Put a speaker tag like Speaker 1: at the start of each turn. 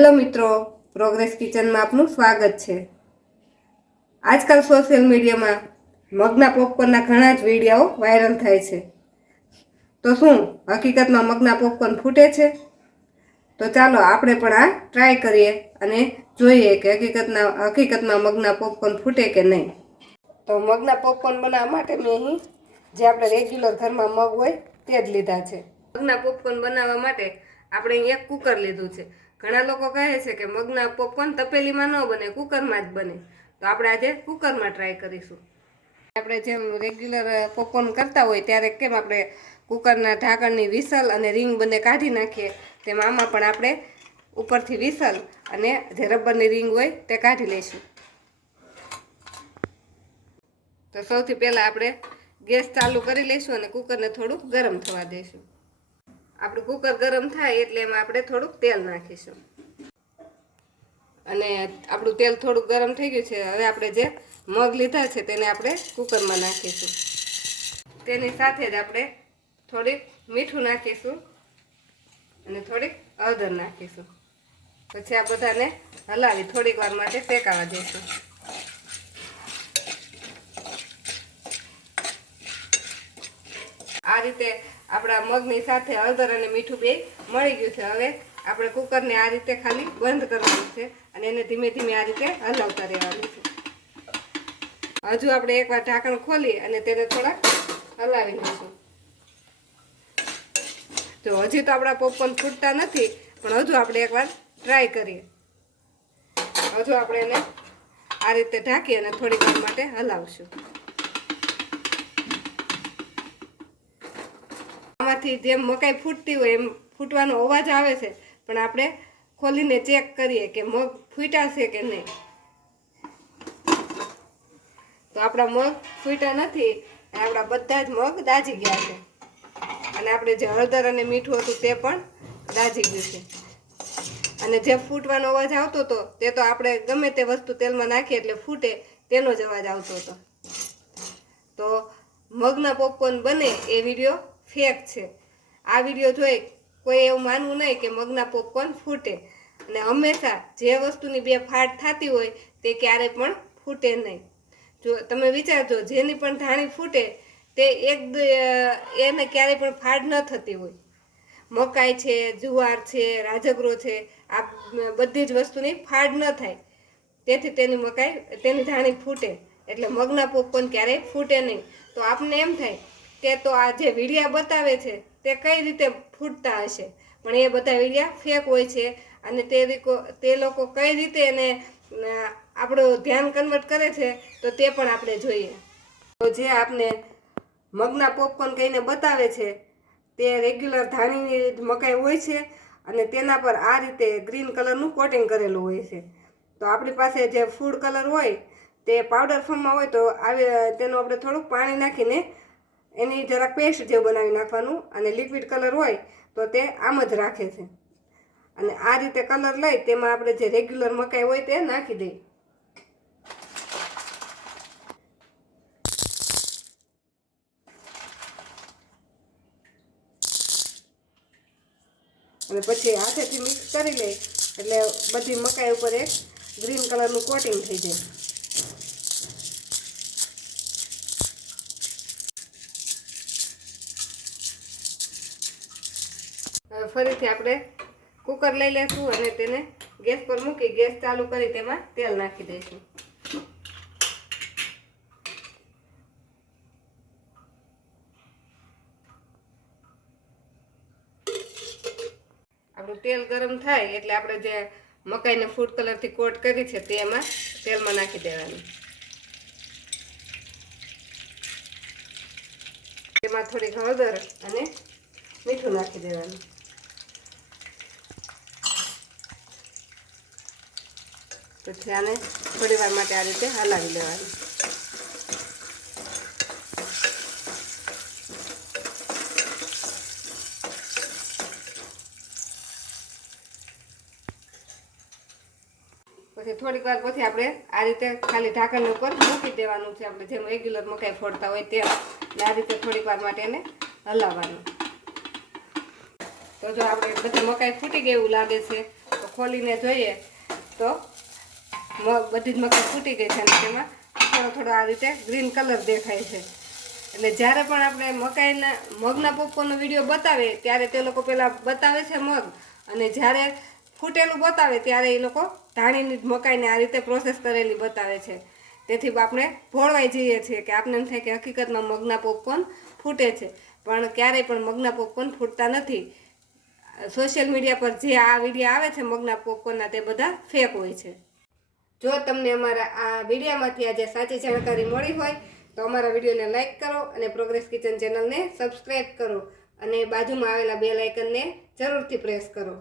Speaker 1: Hello મિત્રો progress કિચનમાં આપનું સ્વાગત છે. આજકાલ સોશિયલ મીડિયામાં મગના પોપકોર્નના ઘણા જ વીડિયો વાયરલ થાય છે. તો શું, હકીકતમાં મગના પોપકોર્ન ફૂટે છે? તો ચાલો આપણે પણ આ ટ્રાય કરીએ અને જોઈએ કે હકીકતના, હકીકતમાં મગના પોપકોર્ન ફૂટે કે નહીં. તો મગના પોપકોર્ન બનાવવા માટે મેં અહીં જે આપણે રેગ્યુલર ઘરમાં મગ હોય તે જ લીધા છે. મગના પોપકોર્ન બનાવવા માટે આપણે અહીં એક કુકર લીધું છે. ઘણા લોકો કહે છે કે મગના પોપકોર્ન તપેલીમાં ન બને, કુકરમાં જ બને. તો આપણે આજે કુકરમાં ટ્રાય કરીશું. આપણે જેમ રેગ્યુલર પોપકોર્ન કરતા હોય ત્યારે કેમ આપણે કુકરના ઢાંકણની વિસલ અને રીંગ બંને કાઢી નાખીએ, તેમ આમાં પણ આપણે ઉપરથી વિસલ અને જે રબરની રીંગ હોય તે કાઢી લઈશું. તો સૌથી પહેલાં આપણે ગેસ ચાલુ કરી લઈશું અને કુકરને થોડુંક ગરમ થવા દઈશું. આપણું કુકર ગરમ થાય એટલે એમાં આપણે થોડુંક તેલ નાખીશું. અને આપણું તેલ થોડુંક ગરમ થઈ ગયું છે, હવે આપણે જે મગ લીધા છે તેને આપણે કુકરમાં નાખીશું. તેની સાથે જ આપણે થોડીક મીઠું નાખીશું અને થોડીક હળદર નાખીશું. પછી આ બધાને હલાવી થોડીક વાર માટે શેકાવા દઈશું. આ રીતે આપણા મગની સાથે હળદર અને મીઠું બે મળી ગયું છે. હવે આપણે કુકરને આ રીતે ખાલી બંધ કરવાનું છે અને એને ધીમે ધીમે આ રીતે હલાવતા રહેવાનું છે. હજુ આપણે એકવાર ઢાંકણ ખોલી અને તેને થોડાક હલાવી લઈશું જો હજી તો આપણા પોપકોર્ન ફૂટતા નથી, પણ હજુ આપણે એકવાર ટ્રાય કરીએ. હજુ આપણે એને આ રીતે ઢાંકી અને થોડીક વાર માટે હલાવશું. આમાંથી જેમ મકાઈ ફૂટતી હોય એમ ફૂટવાનો અવાજ આવે છે. પણ આપણે ખોલીને ચેક કરીએ કે મગ ફૂટ્યા છે કે નહીં. તો આપણા મગ ફૂટ્યા નથી અને આપણા બધા જ મગ દાજી ગયા છે. અને આપણે જે હળદર અને મીઠું હતું તે પણ દાજી ગયું છે. અને જે ફૂટવાનો અવાજ આવતો હતો, તે તો આપણે ગમે તે વસ્તુ તેલમાં નાખીએ એટલે ફૂટે, તેનો જ અવાજ આવતો હતો. તો મગના પોપકોર્ન બને એ વીડિયો ફેક છે. આ વીડિયો જોઈ કોઈ એવું માનવું નહીં કે મગના પોપકોર્ન ફૂટે. અને હંમેશા જે વસ્તુની બે ફાટ થતી હોય તે ક્યારેય પણ ફૂટે નહીં. જો તમે વિચારજો, જેની પણ ધાણી ફૂટે તે એક એને ક્યારેય પણ ફાડ ન થતી હોય. મકાઈ છે, જુવાર છે, રાજગરો છે, આ બધી જ વસ્તુની ફાડ ન થાય. તેથી તેની મકાઈ, તેની ધાણી ફૂટે. એટલે મગના પોપકોર્ન ક્યારેય ફૂટે નહીં. તો આપને એમ થાય કે તો આ જે વીડિયા બતાવે છે, તે કઈ રીતે ફૂટતા હશે? પણ એ બધા વીડિયા ફેક હોય છે અને તે તે લોકો કઈ રીતે એને આપણું ધ્યાન કન્વર્ટ કરે છે, તો તે પણ આપણે જોઈએ. તો જે આપને મગના પોપકોર્ન કહીને બતાવે છે, તે રેગ્યુલર ધાણીની મકાઈ હોય છે અને તેના પર આ રીતે ગ્રીન કલરનું કોટિંગ કરેલું હોય છે. તો આપણી પાસે જે ફૂડ કલર હોય, તે પાવડર ફોર્મમાં હોય તો આવી, તેનું આપણે થોડુંક પાણી નાખીને એની જરાક પેસ્ટ જેવું બનાવી નાખવાનું અને લિક્વિડ કલર હોય તો તે આમ જ રાખે છે. અને આ રીતે કલર લઈ તેમાં આપણે જે રેગ્યુલર મકાઈ હોય તે નાખી દઈએ. અને પછી હાથેથી મિક્સ કરી લઈ એટલે બધી મકાઈ ઉપર એક ગ્રીન કલરનું કોટિંગ થઈ જાય. ફરીથી આપણે કુકર લઈ લેશું અને તેને ગેસ પર મૂકી ગેસ ચાલુ કરી તેમાં તેલ નાખી દઈશું. આપણું તેલ ગરમ થાય એટલે આપણે જે મકાઈને ફૂડ કલરથી કોટ કરી છે તે એમાં તેલમાં નાખી દેવાનું. તેમાં થોડીક હળદર અને મીઠું નાખી દેવાનું. પછી આને થોડી વાર માટે આ રીતે હલાવી લેવાનું. પછી થોડીક વાર પછી આપણે આ રીતે ખાલી ઢાંકણ ઉપર મૂકી દેવાનું છે આપણે. જેમ રેગ્યુલર મકાઈ ફોડતા હોય તેમ. આ રીતે થોડીક વાર માટે એને હલાવવાનું. તો જો આપણે બધી મકાઈ ફૂટી ગઈ એવું લાગે છે, તો ખોલીને જોઈએ તો બધી જ મકાઈ ફૂટી ગઈ છે અને તેમાં. થોડો થોડો આ રીતે ગ્રીન કલર દેખાય છે. એટલે જ્યારે પણ આપણે મકાઈના, મગના પોપકોર્નનો વીડિયો બતાવે ત્યારે તે લોકો પહેલાં બતાવે છે મગ. અને જ્યારે ફૂટેલું બતાવે, ત્યારે એ લોકો ધાણીની મકાઈને આ રીતે પ્રોસેસ કરેલી બતાવે છે. તેથી આપણે ભોળવાઈ જઈએ છીએ કે આપણે એમ થાય કે હકીકતમાં મગના પોપકોર્ન ફૂટે છે. પણ ક્યારેય પણ મગના પોપકોર્ન ફૂટતા નથી. સોશિયલ મીડિયા પર જે આ વીડિયો આવે છે મગના પોપકોર્નના તે બધા ફેક હોય છે. જો તમને અમારા આ વિડીયોમાંથી આજે સાચી જાણકારી મળી હોય, તો અમારા વિડીયોને લાઇક કરો અને પ્રોગ્રેસ કિચન ચેનલને સબસ્ક્રાઈબ કરો અને બાજુમાં આવેલા બે લાઇકનને જરૂરથી પ્રેસ કરો.